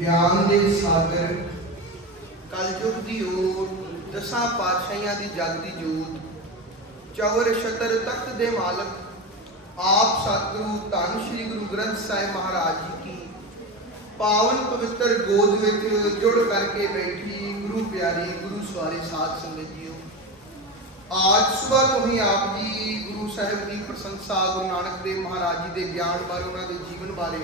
ਗਿਆਨ ਦੇ ਸਾਗਰ। ਕਲਯੁਗ ਦੀ ਓਟ ਦਸਾਂ ਪਾਤਸ਼ਾਹੀਆਂ ਦੀ ਜਗ ਜੋਤ। ਚਵਰ ਛਤਰ ਤਖਤ ਦੇ ਮਾਲਕ। ਆਪ ਸਤਿਗੁਰੂ, ਧੰਨ ਸ੍ਰੀ ਗੁਰੂ ਗ੍ਰੰਥ ਸਾਹਿਬ ਮਹਾਰਾਜ ਜੀ ਕੀ। ਪਾਵਨ ਪਵਿੱਤਰ ਗੋਦ ਵਿੱਚ ਜੁੜ ਕਰਕੇ ਬੈਠੀ ਗੁਰੂ ਪਿਆਰੀ, ਗੁਰੂ ਸਵਾਰੀ ਸਾਧ ਸੰਗਤ ਜੀਓ। ਆਜ ਸਵੇਰ ਤੋਂ ਹੀ ਆਪ ਜੀ ਗੁਰੂ ਸਾਹਿਬ ਦੀ ਪ੍ਰਸ਼ੰਸਾ ਗੁਰੂ ਨਾਨਕ ਦੇਵ ਮਹਾਰਾਜ ਜੀ ਦੇ ਗਿਆਨ ਬਾਰੇ, ਉਹਨਾਂ ਦੇ ਜੀਵਨ ਬਾਰੇ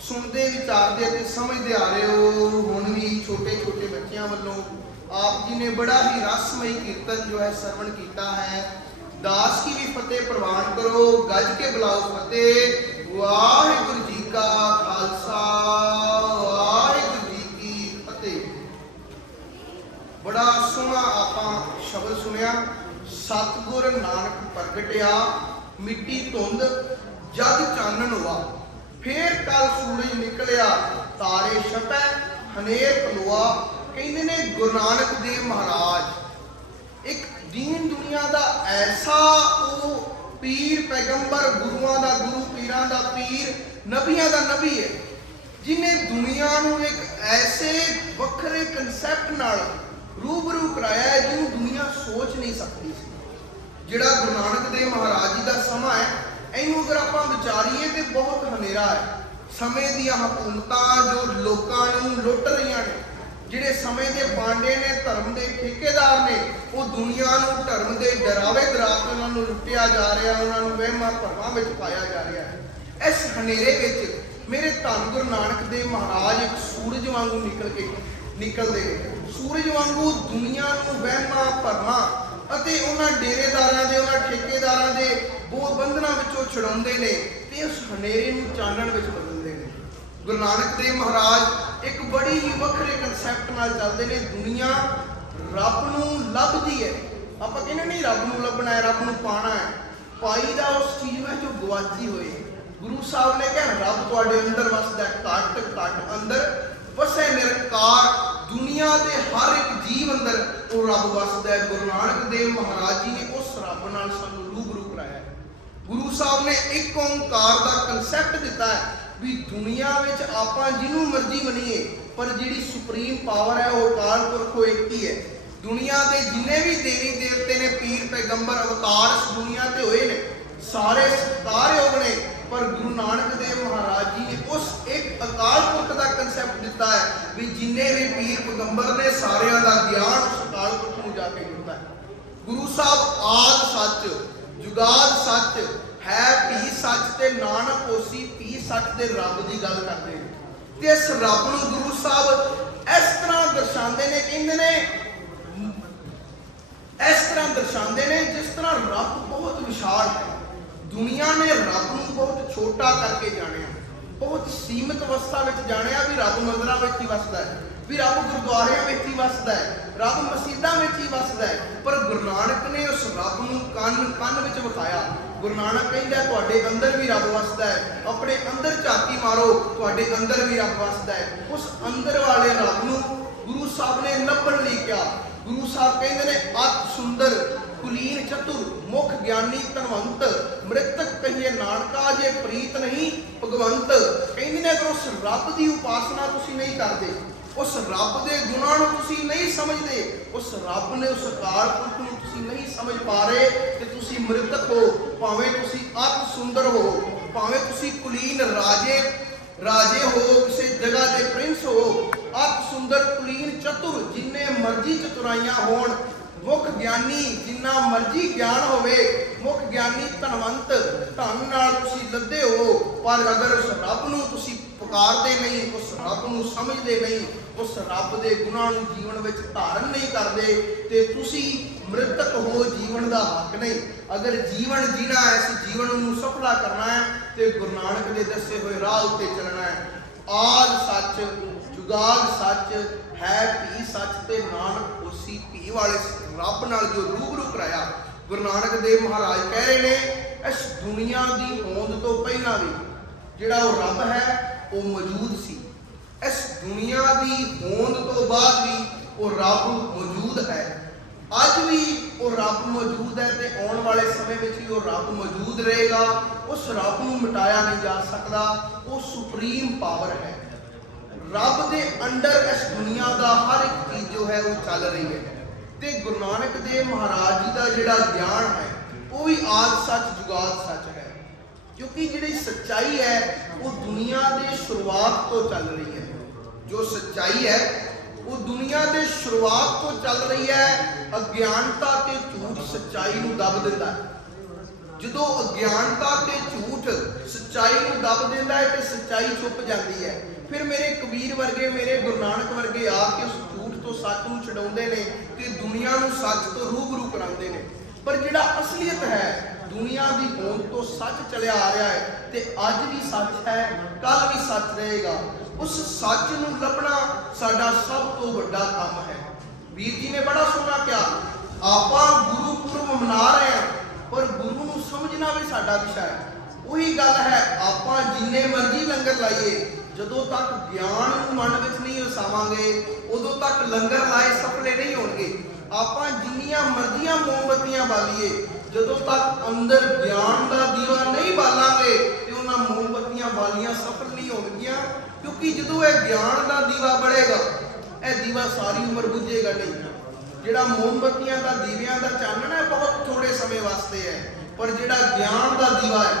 ਸੁਣਦੇ ਵਿਚਾਰਦੇ ਅਤੇ ਸਮਝਦੇ ਆ ਰਹੇ ਹੋ। ਹੁਣ ਵੀ ਛੋਟੇ ਛੋਟੇ ਬੱਚਿਆਂ ਵੱਲੋਂ ਆਪ ਜੀ ਨੇ ਬੜਾ ਹੀ ਰਸਮਈ ਕੀਰਤਨ ਜੋ ਹੈ ਸਰਵਣ ਕੀਤਾ ਹੈ। ਦਾਸ ਕੀ ਵੀ ਫਤਿਹ ਪ੍ਰਵਾਨ ਕਰੋ, ਗੱਜ ਕੇ ਬੁਲਾਓ ਫਤਿਹ। ਵਾਹਿਗੁਰੂ ਜੀ ਕਾ ਖਾਲਸਾ, ਵਾਹਿਗੁਰੂ ਜੀ ਕੀ ਫਤਿਹ। ਬੜਾ ਸੋਹਣਾ ਆਪਾਂ ਸ਼ਬਦ ਸੁਣਿਆ, ਸਤਿਗੁਰ ਨਾਨਕ ਪ੍ਰਗਟਿਆ, ਮਿੱਟੀ ਧੁੰਦ ਜਗ ਚਾਨਣ ਵਾ ਫੇਰ ਕੱਲ ਸੂਰਜ ਨਿਕਲਿਆ, ਤਾਰੇ ਛਪੈ ਹਨੇਰ ਪਲੋਆ ਕਹਿੰਦੇ ਨੇ ਗੁਰੂ ਨਾਨਕ ਦੇਵ ਮਹਾਰਾਜ। ਇੱਕ ਦੀਨ ਦੁਨੀਆ ਦਾ ਐਸਾ ਉਹ ਪੀਰ, ਪੈਗੰਬਰ, ਗੁਰੂਆਂ ਦਾ ਗੁਰੂ, ਪੀਰਾਂ ਦਾ ਪੀਰ, ਨਬੀਆਂ ਦਾ ਨਬੀ ਹੈ, ਜਿਨੇ ਦੁਨੀਆ ਨੂੰ ਇੱਕ ਐਸੇ ਵੱਖਰੇ ਕਨਸੈਪਟ ਨਾਲ ਰੂਬਰੂ ਕਰਾਇਆ ਹੈ ਜਿਹਨੂੰ ਦੁਨੀਆ ਸੋਚ ਨਹੀਂ ਸਕਦੀ। ਸੀ ਜਿਹੜਾ ਗੁਰੂ ਨਾਨਕ ਦੇਵ ਮਹਾਰਾਜ ਜੀ ਦਾ ਸਮਾਂ ਹੈ, ਇਹਨੂੰ ਅਗਰ ਆਪਾਂ ਵਿਚਾਰੀਏ ਤੇ ਬਹੁਤ ਹਨੇਰਾ ਹੈ। ਸਮੇਂ ਦੀਆਂ ਹਕੂਮਤਾਂ ਜੋ ਲੋਕਾਂ ਨੂੰ ਲੁੱਟ ਰਹੀਆਂ ਨੇ, ਜਿਹੜੇ ਸਮੇਂ ਦੇ ਬਾਂਡੇ ਨੇ, ਧਰਮ ਦੇ ਠੇਕੇਦਾਰ ਨੇ, ਉਹ ਦੁਨੀਆ ਨੂੰ ਧਰਮ ਦੇ ਡਰਾਵੇ ਡਰਾ ਕੇ ਉਹਨਾਂ ਨੂੰ ਲੁੱਟਿਆ ਜਾ ਰਿਹਾ, ਉਹਨਾਂ ਨੂੰ ਵਹਿਮਾਂ ਭਰਮਾਂ ਵਿੱਚ ਪਾਇਆ ਜਾ ਰਿਹਾ ਹੈ। ਇਸ ਹਨੇਰੇ ਵਿੱਚ ਮੇਰੇ ਧੰਨ ਗੁਰੂ ਨਾਨਕ ਦੇਵ ਮਹਾਰਾਜ ਇੱਕ ਸੂਰਜ ਵਾਂਗੂ ਨਿਕਲ ਕੇ ਨਿਕਲਦੇ ਨੇ। ਸੂਰਜ ਵਾਂਗੂ ਦੁਨੀਆ ਨੂੰ ਵਹਿਮਾਂ ਭਰਮਾਂ ਅਤੇ ਉਹਨਾਂ ਡੇਰੇਦਾਰਾਂ ਦੇ, ਉਹਨਾਂ ਠੇਕੇਦਾਰਾਂ ਦੇ ਬੋਝ ਬੰਧਨਾਂ ਵਿੱਚੋਂ ਛੁਡਾਉਂਦੇ ਨੇ। ਤੇ ਉਸ ਹਨੇਰੇ ਨੂੰ ਚਾਨਣ ਵਿੱਚ ਬਦਲਦੇ ਨੇ। ਗੁਰੂ ਨਾਨਕ ਦੇਵ ਮਹਾਰਾਜ ਇੱਕ ਬੜੀ ਹੀ ਵੱਖਰੇ ਕਨਸੈਪਟ ਨਾਲ ਚੱਲਦੇ ਨੇ। ਦੁਨੀਆ ਰੱਬ ਨੂੰ ਲੱਭਦੀ ਹੈ। ਆਪਾਂ ਕਹਿੰਦੇ ਨਹੀਂ ਰੱਬ ਨੂੰ ਲੱਭਣਾ ਹੈ ਰੱਬ ਨੂੰ ਪਾਣਾ ਹੈ। ਪਾਈ ਦਾ ਉਸ ਚੀਜ਼ ਵਿੱਚ ਜੋ ਗਵਾਚੀ ਹੋਈ ਗੁਰੂ ਸਾਹਿਬ ਨੇ ਕਿਹਾ ਰੱਬ ਤੁਹਾਡੇ ਅੰਦਰ ਵਸਦਾ ਹੈ, ਘੱਟ ਘੱਟ ਅੰਦਰ ਵਸੇ ਨਿਰਕਾਰ। ਦੁਨੀਆ ਦੇ ਹਰ ਇੱਕ ਜੀਵ ਅੰਦਰ ਉਹ ਰੱਬ ਵਸਦਾ ਹੈ। ਗੁਰੂ ਨਾਨਕ ਦੇਵ ਮਹਾਰਾਜ ਜੀ ਨੇ ਉਸ ਰੱਬ ਨਾਲ ਸਾਨੂੰ ਗੁਰੂ ਸਾਹਿਬ ਨੇ ਇੱਕ ਓੰਕਾਰ ਦਾ ਕਨਸੈਪਟ ਦਿੱਤਾ ਹੈ ਵੀ ਦੁਨੀਆ ਵਿੱਚ ਆਪਾਂ ਜਿਹਨੂੰ ਮਰਜ਼ੀ ਬਣੀਏ ਪਰ ਜਿਹੜੀ ਸੁਪਰੀਮ ਪਾਵਰ ਹੈ, ਉਹ ਅਕਾਲ ਪੁਰਖ ਉਹ ਇੱਕ ਹੀ? ਹੈ ਦੁਨੀਆ ਦੇ ਜਿੰਨੇ ਵੀ ਦੇਵੀ ਦੇਵਤੇ ਨੇ, ਪੀਰ, ਪੈਗੰਬਰ, ਅਵਤਾਰ ਇਸ ਦੁਨੀਆ ਤੇ ਹੋਏ ਨੇ, ਸਾਰੇ ਸਤਾਰਯੋਗ ਨੇ, ਪਰ ਗੁਰੂ ਨਾਨਕ ਦੇਵ ਮਹਾਰਾਜ ਜੀ ਨੇ ਉਸ ਇੱਕ ਅਕਾਲ ਪੁਰਖ ਦਾ ਕਨਸੈਪਟ ਦਿੱਤਾ ਹੈ ਵੀ ਜਿੰਨੇ ਵੀ ਪੀਰ, ਪੈਗੰਬਰ ਨੇ, ਸਾਰਿਆਂ ਦਾ ਗਿਆਨ ਉਸ ਅਕਾਲ ਪੁਰਖ ਨੂੰ ਜਾ ਕੇ ਦਿੱਤਾ ਹੈ। ਗੁਰੂ ਸਾਹਿਬ, ਆਦ ਸੱਚ। ਜੁਗਾਦ ਸੱਚ ਹੈ, ਵੀ ਸੱਚ ਤੇ ਨਾਨਕ ਹੋਸੀ ਵੀ ਸੱਚ ਦੇ ਰੱਬ ਦੀ ਗੱਲ ਕਰਦੇ ਤੇ ਇਸ ਰੱਬ ਨੂੰ ਗੁਰੂ ਸਾਹਿਬ ਇਸ ਤਰ੍ਹਾਂ ਦਰਸਾਉਂਦੇ ਨੇ, ਕਹਿੰਦੇ ਨੇ, ਇਸ ਤਰ੍ਹਾਂ ਦਰਸਾਉਂਦੇ ਨੇ ਜਿਸ ਤਰ੍ਹਾਂ ਰੱਬ ਬਹੁਤ ਵਿਸ਼ਾਲ ਹੈ। ਦੁਨੀਆ ਨੇ ਰੱਬ ਨੂੰ ਬਹੁਤ ਛੋਟਾ ਕਰਕੇ ਜਾਣਿਆ। ਬਹੁਤ ਸੀਮਿਤ ਅਵਸਥਾ ਵਿੱਚ ਜਾਣਿਆ ਵੀ ਰੱਬ ਮੰਦਰਾਂ ਵਿੱਚ ਹੀ ਵਸਦਾ ਹੈ, ਵੀ ਰੱਬ ਗੁਰਦੁਆਰਿਆਂ ਵਿੱਚ ਹੀ ਵਸਦਾ ਹੈ। ਰੱਬ ਮਸਜਿਦਾਂ ਵਿੱਚ ਹੀ ਵਸਦਾ ਹੈ। ਪਰ ਗੁਰੂ ਨਾਨਕ ਨੇ ਉਸ ਰੱਬ ਨੂੰ ਕੰਨ ਕੰਨ ਵਿੱਚ ਵਿਖਾਇਆ ਗੁਰੂ ਨਾਨਕ ਕਹਿੰਦਾ, ਤੁਹਾਡੇ ਅੰਦਰ ਵੀ ਰੱਬ ਵਸਦਾ ਹੈ। ਆਪਣੇ ਅੰਦਰ ਝਾਤੀ ਮਾਰੋ, ਤੁਹਾਡੇ ਅੰਦਰ ਵੀ ਰੱਬ ਵਸਦਾ ਹੈ। ਉਸ ਅੰਦਰ ਵਾਲੇ ਰੱਬ ਨੂੰ ਗੁਰੂ ਸਾਹਿਬ ਨੇ ਲੱਭਣ ਲਈ ਕਿਹਾ। ਗੁਰੂ ਸਾਹਿਬ ਕਹਿੰਦੇ ਨੇ, ਅਤ ਸੁੰਦਰ, ਕੁਲੀਨ ਚਤੁਰ, ਮੁਖ ਗਿਆਨੀ ਧਨਵੰਤ, ਮ੍ਰਿਤਕ ਕਹੀਏ ਨਾਨਕਾ, ਜੇ ਪ੍ਰੀਤ ਨਹੀਂ ਭਗਵੰਤ। ਕਹਿੰਦੇ ਨੇ ਅਗਰ ਉਸ ਰੱਬ ਦੀ ਉਪਾਸਨਾ ਤੁਸੀਂ ਨਹੀਂ ਕਰਦੇ। ਉਸ ਰੱਬ ਦੇ ਗੁਣਾਂ ਨੂੰ ਤੁਸੀਂ ਨਹੀਂ ਸਮਝਦੇ, ਉਸ ਰੱਬ ਨੇ ਉਸ ਅਕਾਲ ਨੂੰ ਤੁਸੀਂ ਨਹੀਂ ਸਮਝ ਪਾ ਰਹੇ ਕਿ ਤੁਸੀਂ ਮ੍ਰਿਤਕ ਹੋ, ਭਾਵੇਂ ਤੁਸੀਂ ਅਤ ਸੁੰਦਰ ਹੋ, ਭਾਵੇਂ ਤੁਸੀਂ ਕੁਲੀਨ ਰਾਜੇ ਰਾਜੇ ਹੋ, ਕਿਸੇ ਜਗ੍ਹਾ ਦੇ ਪ੍ਰਿੰਸ ਹੋ, ਅਤ ਸੁੰਦਰ ਕੁਲੀਨ ਚਤੁਰ ਜਿੰਨੇ ਮਰਜ਼ੀ ਚਤੁਰਾਈਆਂ ਹੋਣ, ਮੁੱਖ ਗਿਆਨੀ ਜਿੰਨਾ ਮਰਜ਼ੀ ਗਿਆਨ ਹੋਵੇ, ਮੁੱਖ ਗਿਆਨੀ ਧਨਵੰਤ ਧਨ ਨਾਲ ਤੁਸੀਂ ਲੱਦੇ ਹੋ, ਪਰ ਅਗਰ ਉਸ ਰੱਬ ਨੂੰ ਤੁਸੀਂ ਪੁਕਾਰਦੇ ਨਹੀਂ, ਉਸ ਰੱਬ ਨੂੰ ਸਮਝਦੇ ਨਹੀਂ, ਉਸ ਰੱਬ ਦੇ ਗੁਣਾਂ ਨੂੰ ਜੀਵਨ ਵਿੱਚ ਧਾਰਨ ਨਹੀਂ ਕਰਦੇ ਤੇ ਤੁਸੀਂ ਮ੍ਰਿਤਕ ਹੋ ਜੀਵਨ ਦਾ ਹੱਕ ਨਹੀਂ। ਅਗਰ ਜੀਵਨ ਜੀਣਾ ਹੈ ਇਸ ਜੀਵਨ ਨੂੰ ਸਫਲਾ ਕਰਨਾ ਹੈ ਤੇ ਗੁਰੂ ਨਾਨਕ ਦੇ ਦੱਸੇ ਹੋਏ ਰਾਹ ਉੱਤੇ ਚੱਲਣਾ ਹੈ। ਆਦ ਸੱਚ ਜੁਗਾਦ ਸੱਚ, ਹੈ ਵੀ ਸੱਚ ਤੇ ਨਾਨਕ ਉਸੀ ਭੀ ਵਾਲੇ ਰੱਬ ਨਾਲ ਜੋ ਰੂਬਰੂ ਕਰਾਇਆ। ਗੁਰੂ ਨਾਨਕ ਦੇਵ ਮਹਾਰਾਜ ਕਹਿ ਰਹੇ ਨੇ, ਇਸ ਦੁਨੀਆ ਦੀ ਹੋਂਦ ਤੋਂ ਪਹਿਲਾਂ ਵੀ ਜਿਹੜਾ ਉਹ ਰੱਬ ਹੈ ਉਹ ਮੌਜੂਦ ਸੀ। ਇਸ ਦੁਨੀਆ ਦੀ ਹੋਂਦ ਤੋਂ ਬਾਅਦ ਵੀ ਉਹ ਰੱਬ ਮੌਜੂਦ ਹੈ। ਅੱਜ ਵੀ ਉਹ ਰੱਬ ਮੌਜੂਦ ਹੈ ਤੇ ਆਉਣ ਵਾਲੇ ਸਮੇਂ ਵਿੱਚ ਵੀ ਉਹ ਰੱਬ ਮੌਜੂਦ ਰਹੇਗਾ। ਉਸ ਰੱਬ ਨੂੰ ਮਿਟਾਇਆ ਨਹੀਂ ਜਾ ਸਕਦਾ। ਉਹ ਸੁਪਰੀਮ ਪਾਵਰ ਹੈ। ਰੱਬ ਦੇ ਅੰਡਰ ਇਸ ਦੁਨੀਆ ਦਾ ਹਰ ਇੱਕ ਚੀਜ਼ ਜੋ ਹੈ ਉਹ ਚੱਲ ਰਹੀ ਹੈ। ਤੇ ਗੁਰੂ ਨਾਨਕ ਦੇਵ ਮਹਾਰਾਜ ਜੀ ਦਾ ਜਿਹੜਾ ਗਿਆਨ ਹੈ, ਉਹ ਵੀ ਆਦ ਸੱਚ ਜੁਗਾਦ ਸੱਚ ਕਿਉਂਕਿ ਜਿਹੜੀ ਸੱਚਾਈ ਹੈ, ਉਹ ਦੁਨੀਆ ਦੇ ਸ਼ੁਰੂਆਤ ਤੋਂ ਚੱਲ ਰਹੀ ਹੈ। ਜੋ ਸੱਚਾਈ ਹੈ, ਉਹ ਦੁਨੀਆ ਦੇ ਸ਼ੁਰੂਆਤ ਤੋਂ ਚੱਲ ਰਹੀ ਹੈ, ਅਗਿਆਨਤਾ ਤੇ ਝੂਠ ਸੱਚਾਈ ਨੂੰ ਦੱਬ ਦਿੰਦਾ ਹੈ। ਜਦੋਂ ਅਗਿਆਨਤਾ ਤੇ ਝੂਠ ਸੱਚਾਈ ਨੂੰ ਦੱਬ ਦਿੰਦਾ ਹੈ ਤੇ ਸੱਚਾਈ ਛੁਪ ਜਾਂਦੀ ਹੈ। ਫਿਰ ਮੇਰੇ ਕਬੀਰ ਵਰਗੇ, ਮੇਰੇ ਗੁਰੂ ਨਾਨਕ ਵਰਗੇ ਆ ਕੇ ਉਸ ਝੂਠ ਤੋਂ ਸੱਚ ਨੂੰ ਛਡਾਉਂਦੇ ਨੇ ਤੇ ਦੁਨੀਆ ਨੂੰ ਸੱਚ ਤੋਂ ਰੂਬਰੂ ਕਰਾਉਂਦੇ ਨੇ। ਪਰ ਜਿਹੜਾ ਅਸਲੀਅਤ ਹੈ ਦੁਨੀਆ ਦੀ ਹੋਂਦ ਤੋਂ ਸੱਚ ਚਲਿਆ ਆ ਰਿਹਾ ਹੈ ਤੇ ਅੱਜ ਵੀ ਸੱਚ ਹੈ ਕੱਲ ਵੀ ਸੱਚ ਰਹੇਗਾ। ਉਸ ਸੱਚ ਨੂੰ ਲੱਭਣਾ ਸਾਡਾ ਸਭ ਤੋਂ ਵੱਡਾ ਕੰਮ ਹੈ। ਵੀਰ ਜੀ ਨੇ ਬੜਾ ਸੋਹਣਾ ਕਿਹਾ, ਆਪਾਂ ਗੁਰੂ ਪੁਰਬ ਮਨਾ ਰਹੇ ਹਾਂ, ਪਰ ਗੁਰੂ ਨੂੰ ਸਮਝਣਾ ਵੀ ਸਾਡਾ ਵਿਸ਼ਾ ਹੈ। ਉਹੀ ਗੱਲ ਹੈ, ਆਪਾਂ ਜਿੰਨੇ ਮਰਜ਼ੀ ਲੰਗਰ ਲਾਈਏ, ਜਦੋਂ ਤੱਕ ਗਿਆਨ ਨੂੰ ਮਨ ਵਿੱਚ ਨਹੀਂ ਵਸਾਵਾਂਗੇ, ਉਦੋਂ ਤੱਕ ਲੰਗਰ ਲਾਏ ਸਫਲੇ ਨਹੀਂ ਹੋਣਗੇ। ਆਪਾਂ ਜਿੰਨੀਆਂ ਮਰਜ਼ੀਆਂ ਮੋਮਬੱਤੀਆਂ ਬਾਲੀਏ ਜਦੋਂ ਤੱਕ ਅੰਦਰ ਗਿਆਨ ਦਾ ਦੀਵਾ ਨਹੀਂ ਬਾਲਾਂਗੇ ਤੇ ਉਹਨਾਂ ਮੋਮਬੱਤੀਆਂ ਬਾਲੀਆਂ ਸਫਲ ਨਹੀਂ ਹੋਣਗੀਆਂ, ਕਿਉਂਕਿ ਜਦੋਂ ਇਹ ਗਿਆਨ ਦਾ ਦੀਵਾ ਬੜੇਗਾ, ਇਹ ਦੀਵਾ ਸਾਰੀ ਉਮਰ ਬੁਝੇਗਾ ਨਹੀਂ। ਜਿਹੜਾ ਮੋਮਬੱਤੀਆਂ ਦਾ ਦੀਵਿਆਂ ਦਾ ਚਾਨਣ ਹੈ, ਬਹੁਤ ਥੋੜੇ ਸਮੇਂ ਵਾਸਤੇ ਹੈ, ਪਰ ਜਿਹੜਾ ਗਿਆਨ ਦਾ ਦੀਵਾ ਹੈ,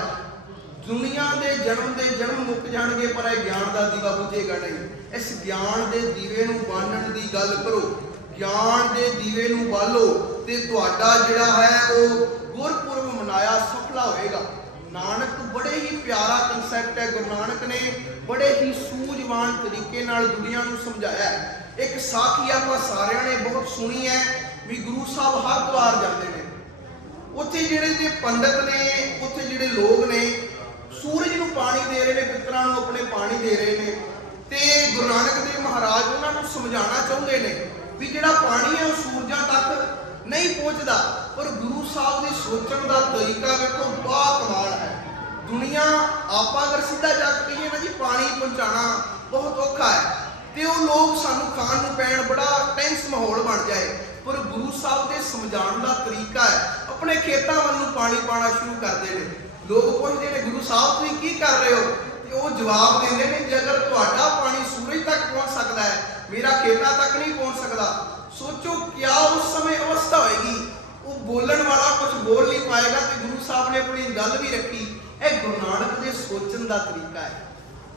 ਦੁਨੀਆ ਦੇ ਜਨਮ ਦੇ ਜਨਮ ਮੁੱਕ ਜਾਣਗੇ, ਪਰ ਇਹ ਗਿਆਨ ਦਾ ਦੀਵਾ ਬੁਝੇਗਾ ਨਹੀਂ। ਇਸ ਗਿਆਨ ਦੇ ਦੀਵੇ ਨੂੰ ਬਾਲਣ ਦੀ ਗੱਲ ਕਰੋ। ਗਿਆਨ ਦੇ ਦੀਵੇ ਨੂੰ ਬਾਲੋ ਤੇ ਤੁਹਾਡਾ ਜਿਹੜਾ ਹੈ ਉਹ ਗੁਰਪੁਰਬ ਮਨਾਇਆ ਸਫਲਾ ਹੋਏਗਾ ਨਾਨਕ, ਬੜੇ ਹੀ ਪਿਆਰਾ ਕਨਸੈਪਟ ਹੈ, ਗੁਰੂ ਨਾਨਕ ਨੇ ਬੜੇ ਹੀ ਸੂਝਵਾਨ ਤਰੀਕੇ ਨਾਲ ਦੁਨੀਆ ਨੂੰ ਸਮਝਾਇਆ ਇੱਕ ਸਾਖੀ ਆਪਾਂ ਸਾਰਿਆਂ ਨੇ ਬਹੁਤ ਸੁਣੀ ਹੈ ਵੀ ਗੁਰੂ ਸਾਹਿਬ ਹਰਿਦੁਆਰ ਜਾਂਦੇ ਨੇ। ਉੱਥੇ ਜਿਹੜੇ ਤੇ ਪੰਡਤ ਨੇ, ਉੱਥੇ ਜਿਹੜੇ ਲੋਕ ਨੇ, ਸੂਰਜ ਨੂੰ ਪਾਣੀ ਦੇ ਰਹੇ ਨੇ, ਪਿੱਤਰਾਂ ਨੂੰ ਆਪਣੇ ਪਾਣੀ ਦੇ ਰਹੇ ਨੇ। ਤੇ ਗੁਰੂ ਨਾਨਕ ਦੇਵ ਮਹਾਰਾਜ ਉਹਨਾਂ ਨੂੰ ਸਮਝਾਉਣਾ ਚਾਹੁੰਦੇ ਨੇ ਵੀ ਜਿਹੜਾ ਪਾਣੀ ਹੈ ਉਹ ਸੂਰਜਾਂ ਤੱਕ ਨਹੀਂ ਪਹੁੰਚਦਾ। ਪਰ ਗੁਰੂ ਸਾਹਿਬ ਦੇ ਸੋਚਣ ਦਾ ਤਰੀਕਾ ਵੇਖੋ, ਬਾ ਕਮਾਲ ਹੈ। ਦੁਨੀਆ ਆਪਾਂ ਅਗਰ ਸਿੱਧਾ ਜਾ ਕੇ ਕਹੀਏ ਨਾ ਜੀ, ਪਾਣੀ ਪਹੁੰਚਾਉਣਾ ਬਹੁਤ ਔਖਾ ਹੈ। ਤੇ ਉਹ ਲੋਕ ਸਾਨੂੰ ਖਾਣ ਨੂੰ ਪੈਣ ਬੜਾ ਟੈਂਸ ਮਾਹੌਲ ਬਣ ਜਾਏ। ਪਰ ਗੁਰੂ ਸਾਹਿਬ ਦੇ ਸਮਝਾਉਣ ਦਾ ਤਰੀਕਾ ਹੈ, ਆਪਣੇ ਖੇਤਾਂ ਵੱਲ ਨੂੰ ਪਾਣੀ ਪਾਣਾ ਸ਼ੁਰੂ ਕਰਦੇ ਨੇ। ਲੋਕ ਪੁੱਛਦੇ ਨੇ, ਗੁਰੂ ਸਾਹਿਬ, ਤੁਸੀਂ ਕੀ ਕਰ ਰਹੇ ਹੋ? ਤੇ ਉਹ ਜਵਾਬ ਦਿੰਦੇ ਨੇ, ਜੇ ਅਗਰ ਤੁਹਾਡਾ ਪਾਣੀ ਸੂਰਜ ਤੱਕ ਪਹੁੰਚ ਸਕਦਾ ਹੈ ਮੇਰਾ ਖੇਤਾਂ ਤੱਕ ਨਹੀਂ ਪਹੁੰਚ ਸਕਦਾ। ਸੋਚੋ ਕਿਆ ਉਸ ਸਮੇਂ ਅਵਸਥਾ ਹੋਏਗੀ। ਉਹ ਬੋਲਣ ਵਾਲਾ ਕੁਝ ਬੋਲ ਨਹੀਂ ਪਾਏਗਾ ਤੇ ਗੁਰੂ ਸਾਹਿਬ ਨੇ ਆਪਣੀ ਗੱਲ ਵੀ ਰੱਖੀ। ਇਹ ਗੁਰੂ ਨਾਨਕ ਦੇ ਸੋਚਣ ਦਾ ਤਰੀਕਾ ਹੈ।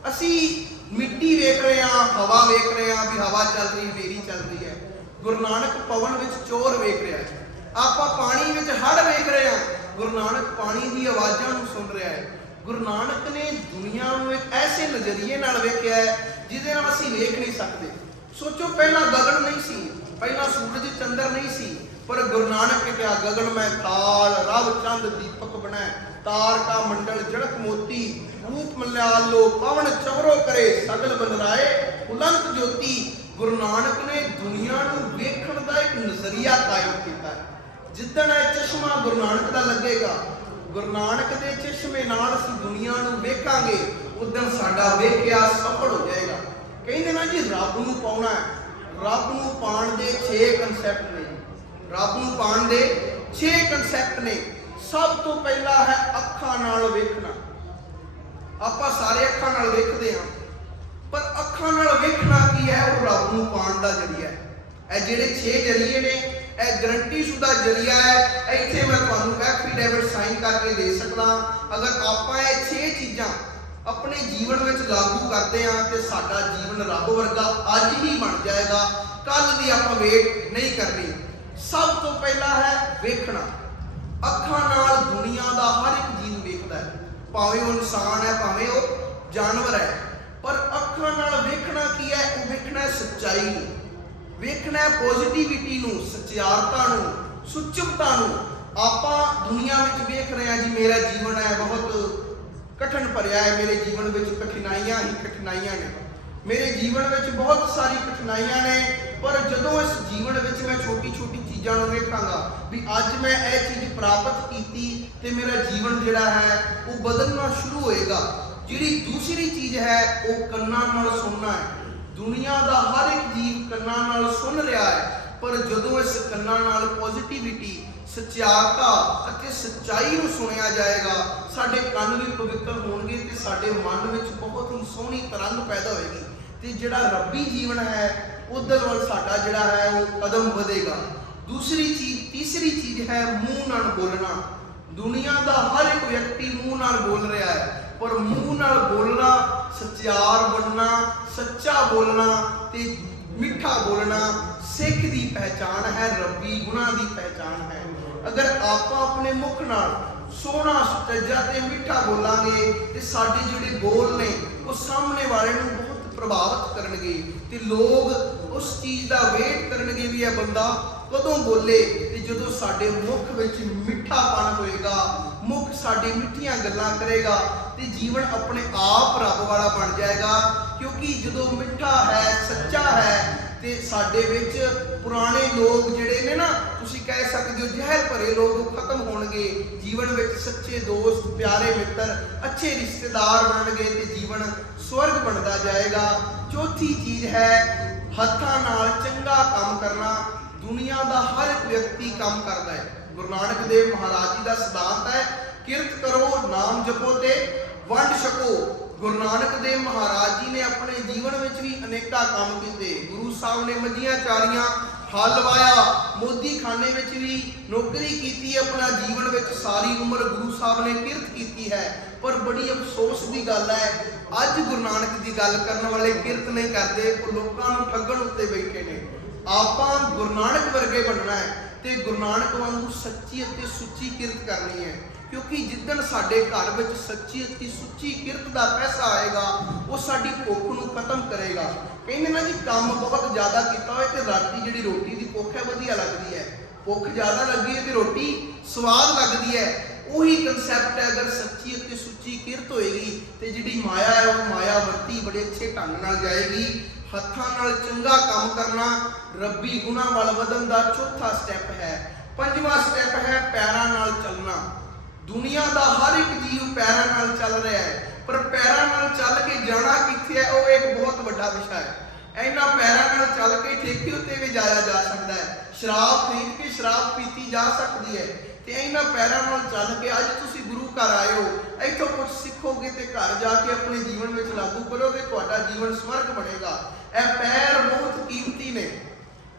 ਅਸੀਂ ਮਿੱਟੀ ਵੇਖ ਰਹੇ ਹਾਂ, ਹਵਾ ਵੇਖ ਰਹੇ ਹਾਂ ਵੀ ਹਵਾ ਚੱਲ ਰਹੀ ਮੇਰੀ ਚੱਲ ਰਹੀ ਹੈ। ਗੁਰੂ ਨਾਨਕ ਪਵਨ ਵਿੱਚ ਚੋਰ ਵੇਖ ਰਿਹਾ ਹੈ। ਆਪਾਂ ਪਾਣੀ ਵਿੱਚ ਹੜ ਵੇਖ ਰਹੇ ਹਾਂ। ਗੁਰੂ ਨਾਨਕ ਪਾਣੀ ਦੀ ਆਵਾਜ਼ਾਂ ਨੂੰ ਸੁਣ ਰਿਹਾ ਹੈ। ਗੁਰੂ ਨਾਨਕ ਨੇ ਦੁਨੀਆ ਨੂੰ ਇੱਕ ਐਸੇ ਨਜ਼ਰੀਏ ਨਾਲ ਵੇਖਿਆ ਹੈ, ਜਿਹਦੇ ਨਾਲ ਅਸੀਂ ਵੇਖ ਨਹੀਂ ਸਕਦੇ। ਸੋਚੋ, ਪਹਿਲਾਂ ਗਗਨ ਨਹੀਂ ਸੀ, ਪਹਿਲਾਂ ਸੂਰਜ ਚੰਦਰ ਨਹੀਂ ਸੀ, ਪਰ ਗੁਰੂ ਨਾਨਕ ਨੇ ਕਿਹਾ, ਗਗਨ ਮੈਂ ਤਾਲ ਰਵ ਚੰਦ ਦੀਪਕ ਬਣੈ, ਤਾਰ ਕਾ ਮੰਡਲ ਜੜਕ ਮੋਤੀ, ਰੂਪ ਮਲਿਆਲੋ ਪਵਨ ਚਵਰੋ ਕਰੇ, ਸਗਲ ਬਨਰਾਏ ਉਲੰਤ ਜੋਤੀ। ਗੁਰੂ ਨਾਨਕ ਨੇ ਦੁਨੀਆ ਨੂੰ ਵੇਖਣ ਦਾ ਇੱਕ ਨਜ਼ਰੀਆ ਕਾਇਮ ਕੀਤਾ। ਜਿੱਦਣ ਇਹ ਚਸ਼ਮਾ ਗੁਰੂ ਨਾਨਕ ਦਾ ਲੱਗੇਗਾ, ਗੁਰੂ ਨਾਨਕ ਦੇ ਚਸ਼ਮੇ ਨਾਲ ਅਸੀਂ ਦੁਨੀਆ ਨੂੰ ਵੇਖਾਂਗੇ, ਉਦੋਂ ਸਾਡਾ ਵੇਖਿਆ ਸਫਲ ਹੋ ਜਾਏਗਾ। ਕਹਿੰਦੇ ਨਾ ਜੀ, ਰੱਬ ਨੂੰ ਪਾਉਣਾ ਰੱਬ ਨੂੰ ਪਾਣ ਦੇ 6 ਕਨਸੈਪਟ ਨੇ ਰੱਬ ਨੂੰ ਪਾਣ ਦੇ 6 ਕਨਸੈਪਟ ਨੇ। ਸਭ ਤੋਂ ਪਹਿਲਾ ਹੈ ਅੱਖਾਂ ਨਾਲ ਵੇਖਣਾ। ਆਪਾਂ ਸਾਰੇ ਅੱਖਾਂ ਨਾਲ ਵੇਖਦੇ ਹਾਂ। ਪਰ ਅੱਖਾਂ ਨਾਲ ਵੇਖਣਾ ਕੀ ਹੈ? ਉਹ ਰੱਬ ਨੂੰ ਪਾਣ ਦਾ ਜਰੀਆ ਹੈ। ਇਹ ਜਿਹੜੇ 6 ਜਰੀਏ ਨੇ, ਇਹ ਗਰੰਟੀ ਸ਼ੁਦਾ ਜਰੀਆ ਹੈ। ਇੱਥੇ ਮੈਂ ਤੁਹਾਨੂੰ ਐਫੀਡੇਵਿਟ ਸਾਈਨ ਕਰਕੇ ਦੇ ਸਕਦਾ। ਅਗਰ ਆਪਾਂ ਇਹ 6 ਚੀਜ਼ਾਂ ਆਪਣੇ ਜੀਵਨ ਵਿੱਚ ਲਾਗੂ ਕਰਦੇ ਹਾਂ ਤੇ ਸਾਡਾ ਜੀਵਨ ਰੱਬ ਵਰਗਾ ਅੱਜ ਹੀ ਬਣ ਜਾਏਗਾ ਕੱਲ ਦੀ ਆਪਾਂ ਵੇਟ ਨਹੀਂ ਕਰਨੀ। ਸਭ ਤੋਂ ਪਹਿਲਾ ਹੈ ਵੇਖਣਾ। ਅੱਖਾਂ ਨਾਲ ਦੁਨੀਆ ਦਾ ਹਰ ਇੱਕ ਜੀਵ ਵੇਖਦਾ ਹੈ। ਭਾਵੇਂ ਉਹ ਇਨਸਾਨ ਹੈ, ਭਾਵੇਂ ਉਹ ਜਾਨਵਰ ਹੈ। ਪਰ ਅੱਖਾਂ ਨਾਲ ਵੇਖਣਾ ਕੀ ਹੈ? ਉਹ ਵੇਖਣਾ ਹੈ ਸੱਚਾਈ ਨੂੰ। ਵੇਖਣਾ ਹੈ ਪੋਜ਼ਿਟਿਵਿਟੀ ਨੂੰ, ਸਚਿਆਰਤਾ ਨੂੰ ਸੁੱਚਮਤਾ ਨੂੰ। ਆਪਾਂ ਦੁਨੀਆ ਵਿੱਚ ਵੇਖ ਰਹੇ ਹਾਂ ਜੀ, ਮੇਰਾ ਜੀਵਨ ਹੈ ਬਹੁਤ ਕਠਿਨ ਭਰਿਆ ਹੈ ਮੇਰੇ ਜੀਵਨ ਵਿੱਚ ਕਠਿਨਾਈਆਂ ਹੀ ਕਠਿਨਾਈਆਂ ਨੇ। ਮੇਰੇ ਜੀਵਨ ਵਿੱਚ ਬਹੁਤ ਸਾਰੀ ਕਠਿਨਾਈਆਂ ਨੇ, ਪਰ ਜਦੋਂ ਇਸ ਜੀਵਨ ਵਿੱਚ ਮੈਂ ਛੋਟੀ ਛੋਟੀ ਚੀਜ਼ਾਂ ਨੂੰ ਵੇਖਾਂਗਾ ਵੀ ਅੱਜ ਮੈਂ ਇਹ ਚੀਜ਼ ਪ੍ਰਾਪਤ ਕੀਤੀ ਤੇ ਮੇਰਾ ਜੀਵਨ ਜਿਹੜਾ ਹੈ, ਉਹ ਬਦਲਣਾ ਸ਼ੁਰੂ ਹੋਏਗਾ। ਜਿਹੜੀ ਦੂਸਰੀ ਚੀਜ਼ ਹੈ, ਉਹ ਕੰਨਾਂ ਨਾਲ ਸੁਣਨਾ ਹੈ। ਦੁਨੀਆ ਦਾ ਹਰ ਇੱਕ ਜੀਵ ਕੰਨਾਂ ਨਾਲ ਸੁਣ ਰਿਹਾ ਹੈ, ਪਰ ਜਦੋਂ ਇਸ ਕੰਨਾਂ ਨਾਲ ਪੋਜ਼ਿਟਿਵਿਟੀ ਸੱਚਿਆਰਤਾ ਅਤੇ ਸੱਚਾਈ ਨੂੰ ਸੁਣਿਆ ਜਾਏਗਾ ਸਾਡੇ ਕੰਨ ਵੀ ਪਵਿੱਤਰ ਹੋਣਗੇ ਤੇ ਸਾਡੇ ਮਨ ਵਿੱਚ ਬਹੁਤ ਹੀ ਸੋਹਣੀ ਤਰੰਗ ਪੈਦਾ ਹੋਏਗੀ ਤੇ ਜਿਹੜਾ ਰੱਬੀ ਜੀਵਨ ਹੈ, ਉਧਰ ਵੱਲ ਸਾਡਾ ਜਿਹੜਾ ਹੈ, ਉਹ ਕਦਮ ਵਧੇਗਾ। ਦੂਸਰੀ ਚੀਜ਼, ਤੀਸਰੀ ਚੀਜ਼ ਹੈ ਮੂੰਹ ਨਾਲ ਬੋਲਣਾ। ਦੁਨੀਆ ਦਾ ਹਰ ਇੱਕ ਵਿਅਕਤੀ ਮੂੰਹ ਨਾਲ ਬੋਲ ਰਿਹਾ ਹੈ, ਪਰ ਮੂੰਹ ਨਾਲ ਬੋਲਣਾ, ਸੱਚਿਆਰ ਬਣਨਾ, ਸੱਚਾ ਬੋਲਣਾ ਤੇ ਮਿੱਠਾ ਬੋਲਣਾ ਸਿੱਖ ਦੀ ਪਹਿਚਾਨ ਹੈ, ਰੱਬੀ ਗੁਣਾਂ ਦੀ ਪਹਿਚਾਨ ਹੈ। ਅਗਰ ਆਪਾਂ ਆਪਣੇ ਮੁਖ ਨਾਲ ਸੋਹਣਾ ਸੱਚਾ ਤੇ ਮਿੱਠਾ ਬੋਲਾਂਗੇ ਤੇ ਸਾਡੇ ਜਿਹੜੇ ਬੋਲ ਨੇ, ਉਹ ਸਾਹਮਣੇ ਵਾਲੇ ਨੂੰ ਬਹੁਤ ਪ੍ਰਭਾਵਿਤ ਕਰਨਗੇ ਤੇ ਲੋਕ ਉਸ ਚੀਜ਼ ਦਾ ਵੇਟ ਕਰਨਗੇ ਵੀ ਇਹ ਬੰਦਾ ਕਦੋਂ ਬੋਲੇ ਤੇ ਜਦੋਂ ਸਾਡੇ ਮੁਖ ਵਿੱਚ ਮਿੱਠਾਪਣ ਹੋਏਗਾ, ਮੁਖ ਸਾਡੀ ਮਿੱਠੀਆਂ ਗੱਲਾਂ ਕਰੇਗਾ ਤੇ ਜੀਵਨ ਆਪਣੇ ਆਪ ਰੱਬ ਵਾਲਾ ਬਣ ਜਾਏਗਾ। ਕਿਉਂਕਿ ਜਦੋਂ ਮਿੱਠਾ ਹੈ, ਸੱਚਾ ਹੈ ਤੇ ਸਾਡੇ ਵਿੱਚ ਪੁਰਾਣੇ ਲੋਕ ਜਿਹੜੇ ਨੇ ਨਾ, ਤੁਸੀਂ ਕਹਿ ਸਕਦੇ ਹੋ ਜ਼ਹਿਰ ਭਰੇ ਲੋਕ ਉਹ ਖਤਮ ਹੋਣਗੇ, ਜੀਵਨ ਵਿੱਚ ਸੱਚੇ ਦੋਸਤ, ਪਿਆਰੇ ਮਿੱਤਰ, ਅੱਛੇ ਰਿਸ਼ਤੇਦਾਰ ਬਣਨਗੇ ਤੇ ਜੀਵਨ ਸਵਰਗ ਬਣਦਾ ਜਾਏਗਾ। ਚੌਥੀ ਚੀਜ਼ ਹੈ ਹੱਥਾਂ ਨਾਲ ਚੰਗਾ ਕੰਮ ਕਰਨਾ। ਦੁਨੀਆ ਦਾ ਹਰ ਇੱਕ ਵਿਅਕਤੀ ਕੰਮ ਕਰਦਾ ਹੈ। ਗੁਰੂ ਨਾਨਕ ਦੇਵ ਮਹਾਰਾਜ ਜੀ ਦਾ ਸਿਧਾਂਤ ਹੈ ਕਿਰਤ ਕਰੋ, ਨਾਮ ਜਪੋ ਤੇ ਵੰਡ ਛਕੋ। ਗੁਰੂ ਨਾਨਕ ਦੇਵ ਮਹਾਰਾਜ ਜੀ ਨੇ ਆਪਣੇ ਜੀਵਨ ਵਿੱਚ ਵੀ ਅਨੇਕਾਂ ਕੰਮ ਕੀਤੇ। ਗੁਰੂ ਸਾਹਿਬ ਨੇ ਮੱਝੀਆਂ ਚਾਰੀਆਂ ਹਲ ਵਾਇਆ ਮੋਦੀ ਖਾਨੇ ਵਿੱਚ ਵੀ ਨੌਕਰੀ ਕੀਤੀ, ਆਪਣਾ ਜੀਵਨ ਵਿੱਚ ਸਾਰੀ ਉਮਰ ਗੁਰੂ ਸਾਹਿਬ ਨੇ ਕਿਰਤ ਕੀਤੀ ਹੈ। ਪਰ ਬੜੀ ਅਫਸੋਸ ਦੀ ਗੱਲ ਹੈ, ਅੱਜ ਗੁਰੂ ਨਾਨਕ ਦੀ ਗੱਲ ਕਰਨ ਵਾਲੇ ਕਿਰਤ ਨਹੀਂ ਕਰਦੇ, ਉਹ ਲੋਕਾਂ ਨੂੰ ਠੱਗਣ ਉੱਤੇ ਬੈਠੇ ਨੇ। ਆਪਾਂ ਗੁਰੂ ਨਾਨਕ ਵਰਗੇ ਬਣਨਾ ਹੈ ਤੇ ਗੁਰੂ ਨਾਨਕ ਵਾਂਗੂ ਸੱਚੀ ਅਤੇ ਸੁੱਚੀ ਕਿਰਤ ਕਰਨੀ ਹੈ। ਕਿਉਂਕਿ ਜਿੱਦਣ ਸਾਡੇ ਘਰ ਵਿੱਚ ਸੱਚੀ ਅਤੇ ਸੁੱਚੀ ਕਿਰਤ ਦਾ ਪੈਸਾ ਆਏਗਾ, ਉਹ ਸਾਡੀ ਭੁੱਖ ਨੂੰ ਖਤਮ ਕਰੇਗਾ। ਕਹਿੰਦੇ ਨਾ ਜੀ, ਕੰਮ ਬਹੁਤ ਜ਼ਿਆਦਾ ਕੀਤਾ ਹੋਏ ਤੇ ਰਾਤੀ ਜਿਹੜੀ ਰੋਟੀ ਦੀ ਭੁੱਖ ਹੈ, ਵਧੀਆ ਲੱਗਦੀ ਹੈ। ਭੁੱਖ ਜ਼ਿਆਦਾ ਲੱਗੀ ਹੈ ਤੇ ਰੋਟੀ ਸਵਾਦ ਲੱਗਦੀ ਹੈ। ਉਹੀ ਕਨਸੈਪਟ ਹੈ, ਅਗਰ ਸੱਚੀ ਅਤੇ ਸੁੱਚੀ ਕਿਰਤ ਹੋਏਗੀ ਤੇ ਜਿਹੜੀ ਮਾਇਆ ਹੈ, ਉਹ ਮਾਇਆ ਵਰਤੀ ਬੜੇ ਅੱਛੇ ਢੰਗ ਨਾਲ ਜਾਏਗੀ। ਹੱਥਾਂ ਨਾਲ ਚੰਗਾ ਕੰਮ ਕਰਨਾ ਰੱਬੀ ਗੁਣਾਂ ਵੱਲ ਵਧਣ ਦਾ ਚੌਥਾ ਸਟੈਪ ਹੈ। ਪੰਜਵਾਂ ਸਟੈਪ ਹੈ, ਪੈਰਾਂ ਨਾਲ ਚੱਲਣਾ ਦੁਨੀਆ ਦਾ ਹਰ ਇੱਕ ਜੀਵ ਪੈਰਾਂ ਨਾਲ ਚੱਲ ਰਿਹਾ ਹੈ। ਪਰ ਪੈਰਾਂ ਨਾਲ ਚੱਲ ਕੇ ਜਾਣਾ ਕਿੱਥੇ ਹੈ, ਉਹ ਇੱਕ ਬਹੁਤ ਵੱਡਾ ਵਿਸ਼ਾ ਹੈ। ਇਹਨਾਂ ਪੈਰਾਂ ਨਾਲ ਚੱਲ ਕੇ ਠੇਕੇ ਉੱਤੇ ਵੀ ਜਾਇਆ ਜਾ ਸਕਦਾ ਹੈ। ਸ਼ਰਾਬ ਖਰੀਦ ਕੇ ਸ਼ਰਾਬ ਪੀਤੀ ਜਾ ਸਕਦੀ ਹੈ। ਤੇ ਇਹਨਾਂ ਪੈਰਾਂ ਨਾਲ ਚੱਲ ਕੇ ਅੱਜ ਤੁਸੀਂ ਗੁਰੂ ਘਰ ਆਏ ਹੋ, ਇੱਥੋਂ ਕੁਝ ਸਿੱਖੋਗੇ ਤੇ ਘਰ ਜਾ ਕੇ ਆਪਣੇ ਜੀਵਨ ਵਿੱਚ ਲਾਗੂ ਕਰੋਗੇ, ਤੁਹਾਡਾ ਜੀਵਨ ਸਵਰਗ ਬਣੇਗਾ। ਇਹ ਪੈਰ ਬਹੁਤ ਕੀਮਤੀ ਨੇ।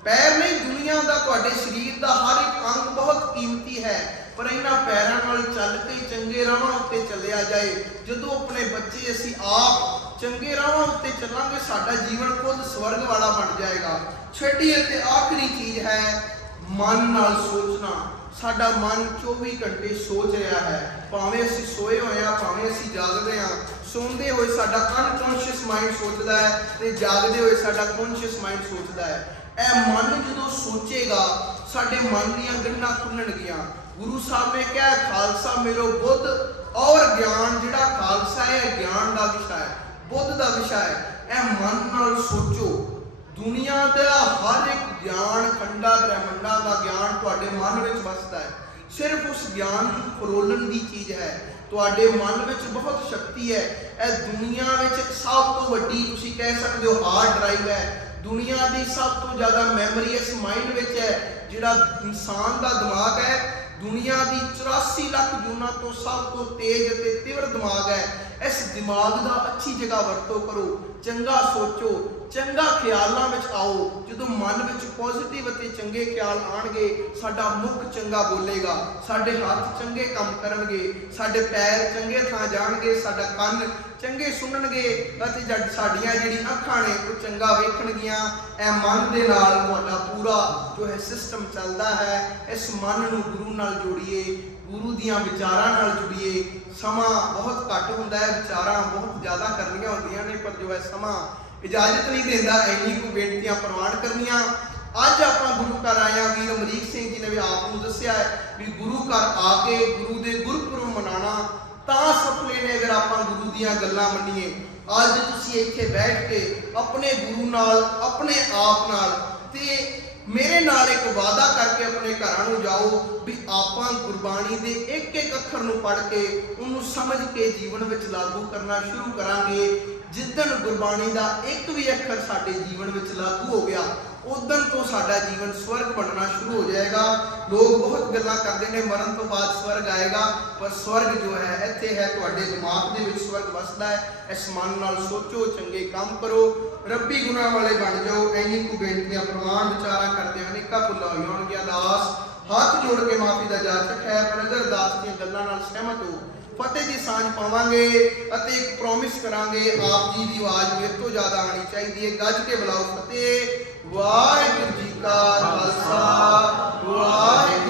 ਪੈਰ ਨਹੀਂ, ਦੁਨੀਆ ਦਾ, ਤੁਹਾਡੇ ਸਰੀਰ ਦਾ ਹਰ ਇੱਕ ਅੰਗ ਬਹੁਤ ਕੀਮਤੀ ਹੈ। ਪਰ ਇਹਨਾਂ ਪੈਰਾਂ ਨਾਲ ਚੱਲ ਕੇ ਚੰਗੇ ਰਾਹਾਂ ਉੱਤੇ ਚੱਲਿਆ ਜਾਏ। ਜਦੋਂ ਆਪਣੇ ਬੱਚੇ ਅਸੀਂ ਆਪ ਚੰਗੇ ਰਾਹਾਂ ਉੱਤੇ ਚੱਲਾਂਗੇ, ਸਾਡਾ ਜੀਵਨ ਖੁਦ ਸਵਰਗ ਵਾਲਾ ਬਣ ਜਾਏਗਾ। ਛੇਤੀ ਅਤੇ ਆਖਰੀ ਚੀਜ਼ ਹੈ ਮਨ ਨਾਲ ਸੋਚਣਾ। ਸਾਡਾ ਮਨ 24 ਘੰਟੇ ਸੋਚ ਰਿਹਾ ਹੈ। ਭਾਵੇਂ ਅਸੀਂ ਸੋਏ ਹੋਏ ਆ ਭਾਵੇਂ ਅਸੀਂ ਜਾਗਦੇ ਆ ਸੌਂਦੇ ਹੋਏ ਸਾਡਾ ਅਨਕੌਂਸ਼ੀਅਸ ਮਾਈਂਡ ਸੋਚਦਾ ਹੈ ਤੇ ਜਾਗਦੇ ਹੋਏ ਸਾਡਾ ਕੌਂਸ਼ੀਅਸ ਮਾਈਂਡ ਸੋਚਦਾ ਹੈ। ਇਹ ਮਨ ਜਦੋਂ ਸੋਚੇਗਾ, ਸਾਡੇ ਮਨ ਦੀਆਂ ਗੰਢਾਂ ਖੁੱਲਣਗੀਆਂ। ਗੁਰੂ ਸਾਹਿਬ ਨੇ ਕਿਹਾ, ਖਾਲਸਾ ਮੇਰੋ ਬੁੱਧ। ਔਰ ਗਿਆਨ ਜਿਹੜਾ ਖਾਲਸਾ ਹੈ ਗਿਆਨ ਦਾ ਵਿਸ਼ਾ ਹੈ, ਬੁੱਧ ਦਾ ਵਿਸ਼ਾ ਹੈ। ਇਹ ਮਨ ਨਾਲ ਸੋਚੋ, ਦੁਨੀਆ ਦਾ ਹਰ ਇੱਕ ਗਿਆਨ ਖੰਡਾ ਬ੍ਰਹਮੰਡਾਂ ਦਾ ਗਿਆਨ ਤੁਹਾਡੇ ਮਨ ਵਿੱਚ ਵਸਦਾ ਹੈ। ਸਿਰਫ ਉਸ ਗਿਆਨ ਨੂੰ ਫਰੋਲਣ ਦੀ ਚੀਜ਼ ਹੈ। ਤੁਹਾਡੇ ਮਨ ਵਿੱਚ ਬਹੁਤ ਸ਼ਕਤੀ ਹੈ। ਇਹ ਦੁਨੀਆ ਵਿੱਚ ਸਭ ਤੋਂ ਵੱਡੀ ਤੁਸੀਂ ਕਹਿ ਸਕਦੇ ਹੋ ਹਾਰਡ ਡਰਾਈਵ ਹੈ। ਦੁਨੀਆ ਦੀ ਸਭ ਤੋਂ ਜ਼ਿਆਦਾ ਮੈਮਰੀ ਇਸ ਮਾਈਂਡ ਵਿੱਚ ਹੈ। ਜਿਹੜਾ ਇਨਸਾਨ ਦਾ ਦਿਮਾਗ ਹੈ ਦੁਨੀਆ ਦੀ 84 ਲੱਖ ਜੂਨਾਂ ਤੋਂ ਸਭ ਤੋਂ ਤੇਜ਼ ਅਤੇ ਤੀਵਰ ਦਿਮਾਗ ਹੈ। ਇਸ ਦਿਮਾਗ ਦਾ ਅੱਛੀ ਜਗ੍ਹਾ ਵਰਤੋਂ ਕਰੋ, ਚੰਗਾ ਸੋਚੋ ਚੰਗਾ ਖਿਆਲਾਂ ਵਿੱਚ ਆਓ। ਜਦੋਂ ਮਨ ਵਿੱਚ ਪੋਜ਼ਿਟਿਵ ਅਤੇ ਚੰਗੇ ਖਿਆਲ ਆਣਗੇ, ਸਾਡਾ ਮੁਖ ਚੰਗਾ ਬੋਲੇਗਾ। ਸਾਡੇ ਹੱਥ ਚੰਗੇ ਕੰਮ ਕਰਨਗੇ, ਸਾਡੇ ਪੈਰ ਚੰਗੇ ਥਾਂ ਜਾਣਗੇ, ਸਾਡਾ ਕੰਨ ਚੰਗੇ ਸੁਣਨਗੇ ਅਤੇ ਜਦ ਸਾਡੀਆਂ ਜਿਹੜੀ ਅੱਖਾਂ ਨੇ, ਉਹ ਚੰਗਾ ਵੇਖਣਗੀਆਂ। ਇਹ ਮਨ ਦੇ ਨਾਲ ਤੁਹਾਡਾ ਪੂਰਾ ਜੋ ਹੈ ਸਿਸਟਮ ਚੱਲਦਾ ਹੈ, ਇਸ ਮਨ ਨੂੰ ਗੁਰੂ ਨਾਲ ਜੋੜੀਏ, ਗੁਰੂ ਦੀਆਂ ਵਿਚਾਰਾਂ ਨਾਲ ਜੁੜੀਏ। ਸਮਾਂ ਬਹੁਤ ਘੱਟ ਹੁੰਦਾ ਹੈ, ਵਿਚਾਰਾਂ ਬਹੁਤ ਜ਼ਿਆਦਾ ਕਰਨੀਆਂ ਹੁੰਦੀਆਂ ਨੇ, ਪਰ ਜੋ ਹੈ ਸਮਾਂ ਇਜਾਜ਼ਤ ਨਹੀਂ ਦਿੰਦਾ, ਇੰਨੀ ਕੁ ਬੇਨਤੀਆਂ ਪ੍ਰਵਾਨ ਕਰਨੀਆਂ। ਅੱਜ ਆਪਾਂ ਗੁਰੂ ਘਰ ਆਇਆ ਹਾਂ, ਵੀਰ ਅਮਰੀਕ ਸਿੰਘ ਜੀ ਨੇ ਵੀ ਆਪ ਨੂੰ ਦੱਸਿਆ ਹੈ ਵੀ ਗੁਰੂ ਘਰ ਆ ਕੇ ਗੁਰੂ ਦੇ ਗੁਰਪੁਰਬ ਮਨਾਉਣਾ ਤਾਂ ਸਫਲੇ ਨੇ ਅਗਰ ਆਪਾਂ ਗੁਰੂ ਦੀਆਂ ਗੱਲਾਂ ਮੰਨੀਏ। ਅੱਜ ਤੁਸੀਂ ਇੱਥੇ ਬੈਠ ਕੇ ਆਪਣੇ ਗੁਰੂ ਨਾਲ, ਆਪਣੇ ਆਪ ਨਾਲ ਤੇ ਮੇਰੇ ਨਾਲ ਇੱਕ ਵਾਅਦਾ ਕਰਕੇ ਆਪਣੇ ਘਰਾਂ ਨੂੰ ਜਾਓ ਵੀ ਆਪਾਂ ਗੁਰਬਾਣੀ ਦੇ ਇੱਕ ਇੱਕ ਅੱਖਰ ਨੂੰ ਪੜ੍ਹ ਕੇ ਉਹਨੂੰ ਸਮਝ ਕੇ ਜੀਵਨ ਵਿੱਚ ਲਾਗੂ ਕਰਨਾ ਸ਼ੁਰੂ ਕਰਾਂਗੇ। ਜਿੱਦਣ ਗੁਰਬਾਣੀ ਦਾ ਇੱਕ ਵੀ ਅੱਖਰ ਸਾਡੇ ਜੀਵਨ ਵਿੱਚ ਲਾਗੂ ਹੋ ਗਿਆ ਉਦੋਂ ਤੋਂ ਸਾਡਾ ਜੀਵਨ ਸਵਰਗ ਬਣਨਾ ਸ਼ੁਰੂ ਹੋ ਜਾਏਗਾ। ਲੋਕ ਬਹੁਤ ਗੱਲਾਂ ਕਰਦੇ ਨੇ, ਮਰਨ ਤੋਂ ਬਾਅਦ ਸਵਰਗ ਆਏਗਾ, ਪਰ ਸਵਰਗ ਜੋ ਹੈ, ਇੱਥੇ ਹੈ, ਤੁਹਾਡੇ ਦਿਮਾਗ ਦੇ ਵਿੱਚ ਸਵਰਗ ਵਸਦਾ ਹੈ। ਇਸ ਮਨ ਨਾਲ ਸੋਚੋ, ਚੰਗੇ ਕੰਮ ਕਰੋ। ਰੱਬੀ ਗੁਨਾਹ ਵਾਲੇ ਬਣ ਜਾਓ, ਐਨੀ ਕੁ ਬੇਨਤੀਆਂ ਪ੍ਰਵਾਨ ਵਿਚਾਰਾ ਕਰਦੇ ਅਨੇਕਾਂ ਭੁੱਲਾਂ ਹੋਈਆਂ ਹੋਣਗੀਆਂ ਦਾਸ ਹੱਥ ਜੋੜ ਕੇ ਮਾਫੀ ਦਾ ਜਾਚਕ ਹੈ, ਪਰ ਅਗਰ ਦਾਸ ਦੀਆਂ ਗੱਲਾਂ ਨਾਲ ਸਹਿਮਤ ਹੋ, ਫਤਿਹ ਦੀ ਸਾਂਝ ਪਾਵਾਂਗੇ ਅਤੇ ਇੱਕ ਪ੍ਰੋਮਿਸ ਕਰਾਂਗੇ, ਆਪ ਜੀ ਦੀ ਆਵਾਜ਼ ਮੇਰੇ ਤੋਂ ਜ਼ਿਆਦਾ ਆਣੀ ਚਾਹੀਦੀ ਹੈ। ਗੱਜ ਕੇ ਬੁਲਾਓ, ਫਤਿਹ, ਵਾਹਿਗੁਰੂ ਜੀ ਕਾ ਖਾਲਸਾ, ਵਾਹਿਗੁਰੂ